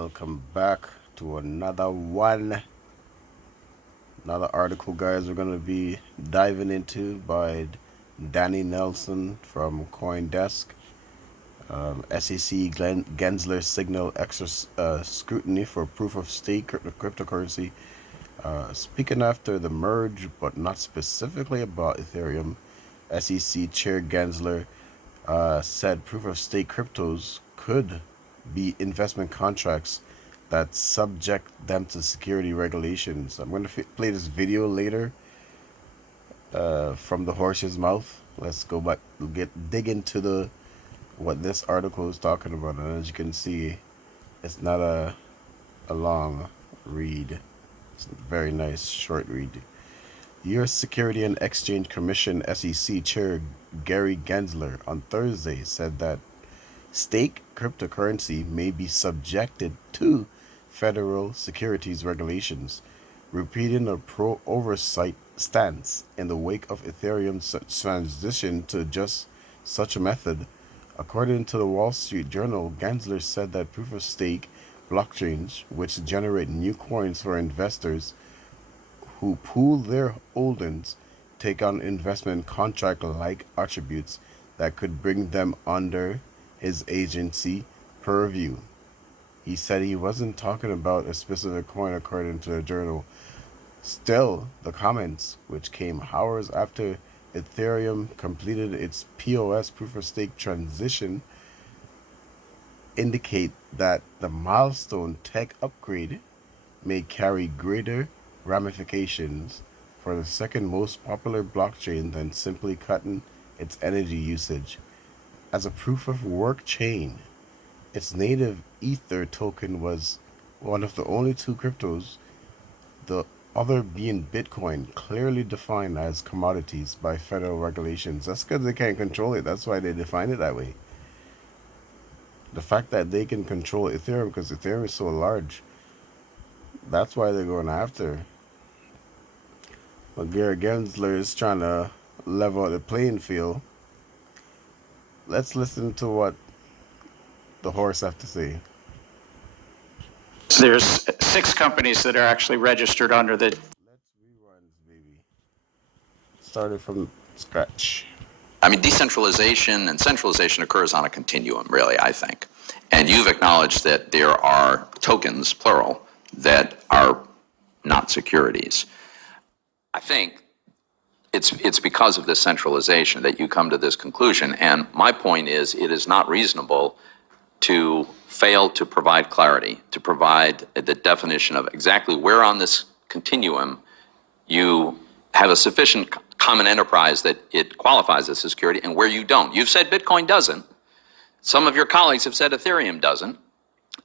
Welcome back to another article, guys. We're gonna be diving into by Danny Nelson from CoinDesk. SEC Gensler signal extra scrutiny for proof of stake cryptocurrency. Speaking after the merge, but not specifically about Ethereum, SEC Chair Gensler said proof of stake cryptos could be investment contracts that subject them to security regulations. I'm going to play this video later from the horse's mouth. Let's go back, dig into the what this article is talking about. And as you can see, it's not a long read. It's a very nice short read. U.S. Security and Exchange Commission SEC Chair Gary Gensler on Thursday said that stake cryptocurrency may be subjected to federal securities regulations, repeating a pro-oversight stance in the wake of Ethereum's transition to just such a method. According to the Wall Street Journal, Gensler said that proof-of-stake blockchains, which generate new coins for investors who pool their holdings, take on investment contract-like attributes that could bring them under his agency purview. He said he wasn't talking about a specific coin, according to the journal. Still, the comments, which came hours after Ethereum completed its POS proof-of-stake transition, indicate that the milestone tech upgrade may carry greater ramifications for the second most popular blockchain than simply cutting its energy usage. As a proof-of-work chain, its native Ether token was one of the only two cryptos, the other being Bitcoin, clearly defined as commodities by federal regulations. That's because they can't control it. That's why they define it that way. The fact that they can control Ethereum, because Ethereum is so large, that's why they're going after. But Gary Gensler is trying to level the playing field. Let's listen to what the horse have to say. There's 6 companies that are actually registered under the... Let's rerun this baby. Started from scratch. I mean, decentralization and centralization occurs on a continuum, really, I think. And you've acknowledged that there are tokens, plural, that are not securities. I think it's because of this centralization that you come to this conclusion. And my point is, it is not reasonable to fail to provide clarity, to provide the definition of exactly where on this continuum you have a sufficient common enterprise that it qualifies as a security and where you don't. You've said Bitcoin doesn't. Some of your colleagues have said Ethereum doesn't.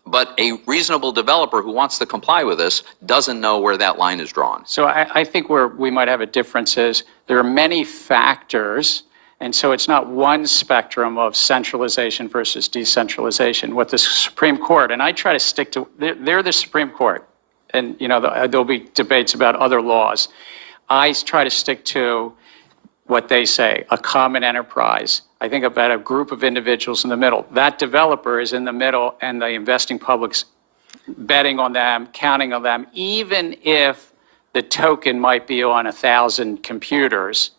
But a reasonable developer who wants to comply with this doesn't know where that line is drawn. So I think where we might have a difference is there are many factors, and so it's not one spectrum of centralization versus decentralization. What the Supreme Court, and I try to stick to, they're the Supreme Court, and there'll be debates about other laws. I try to stick to what they say, a common enterprise. I think about a group of individuals in the middle. That developer is in the middle, and the investing public's betting on them, counting on them, even if the token might be on 1,000 computers.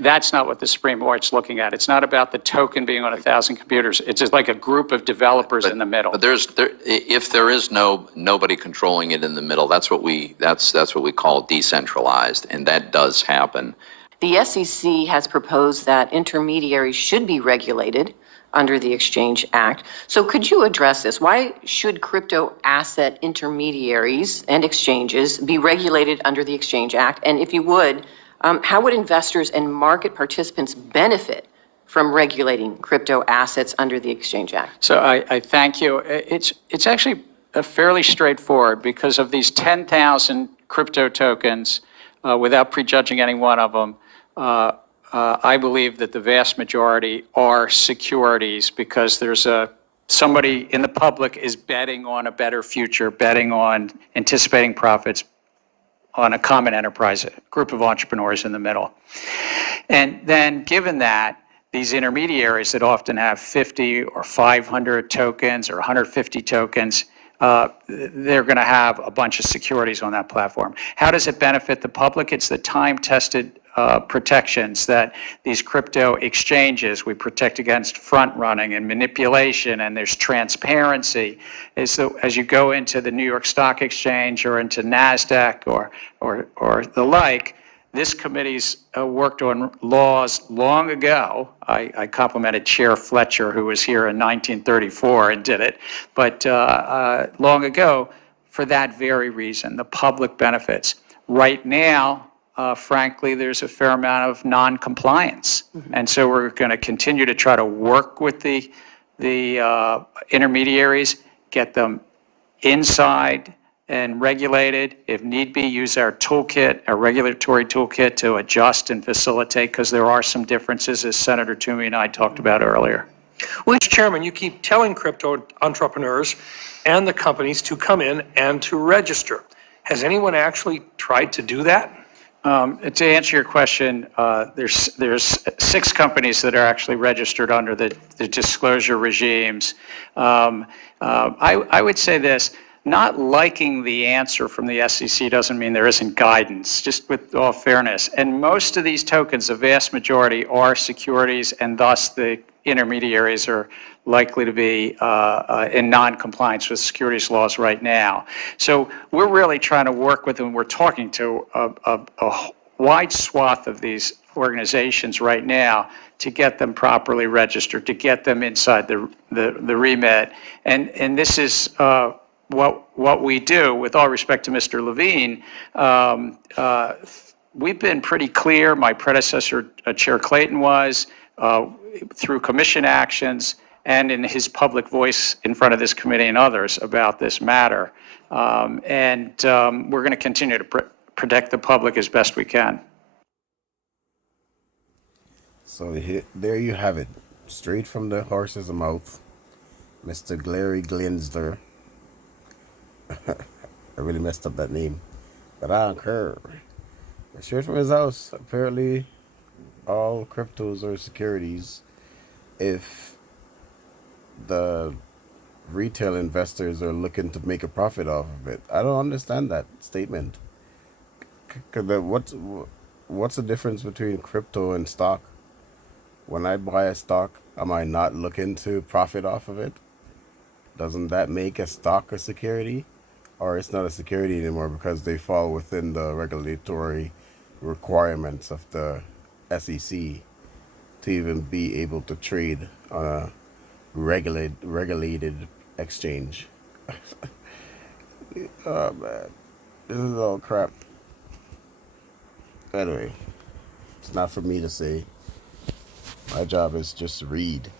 That's not what the Supreme Court's looking at. It's not about the token being on 1,000 computers. It's just like a group of developers in the middle. But if there is nobody controlling it in the middle, that's what we call decentralized, and that does happen. The SEC has proposed that intermediaries should be regulated under the Exchange Act. So could you address this? Why should crypto asset intermediaries and exchanges be regulated under the Exchange Act? And if you would, how would investors and market participants benefit from regulating crypto assets under the Exchange Act? So I thank you. It's actually fairly straightforward because of these 10,000 crypto tokens, without prejudging any one of them, I believe that the vast majority are securities because there's somebody in the public is betting on a better future, betting on anticipating profits on a common enterprise, a group of entrepreneurs in the middle. And then given that, these intermediaries that often have 50 or 500 tokens or 150 tokens, they're going to have a bunch of securities on that platform. How does it benefit the public? It's the time-tested protections that these crypto exchanges, we protect against front running and manipulation, and there's transparency. As you go into the New York Stock Exchange or into NASDAQ or the like, this committee's worked on laws long ago. I complimented Chair Fletcher, who was here in 1934 and did it, but long ago for that very reason, the public benefits. Right now, frankly, there's a fair amount of non-compliance. And so we're going to continue to try to work with the intermediaries, get them inside and regulated. If need be, use our toolkit, our regulatory toolkit to adjust and facilitate, because there are some differences, as Senator Toomey and I talked about earlier. Well, Mr. Chairman, you keep telling crypto entrepreneurs and the companies to come in and to register. Has anyone actually tried to do that? To answer your question, there's 6 companies that are actually registered under the disclosure regimes. I would say this. Not liking the answer from the SEC doesn't mean there isn't guidance, just with all fairness. And most of these tokens, the vast majority, are securities, and thus the intermediaries are likely to be in non-compliance with securities laws right now. So we're really trying to work with them. We're talking to a wide swath of these organizations right now to get them properly registered, to get them inside the remit. And this is what we do. With all respect to Mr. Levine, we've been pretty clear. My predecessor, Chair Clayton, was through commission actions and in his public voice in front of this committee and others about this matter. And we're going to continue to protect the public as best we can. So there you have it, straight from the horse's mouth, Mr. Glary Gensler. I really messed up that name, but I don't care. Straight from his house. Apparently, all cryptos are securities if the retail investors are looking to make a profit off of it. I don't understand that statement. What's the difference between crypto and stock? When I buy a stock, am I not looking to profit off of it? Doesn't that make a stock a security? Or it's not a security anymore because they fall within the regulatory requirements of the SEC to even be able to trade on a regulated exchange. Oh man, this is all crap. Anyway, it's not for me to say. My job is just to read.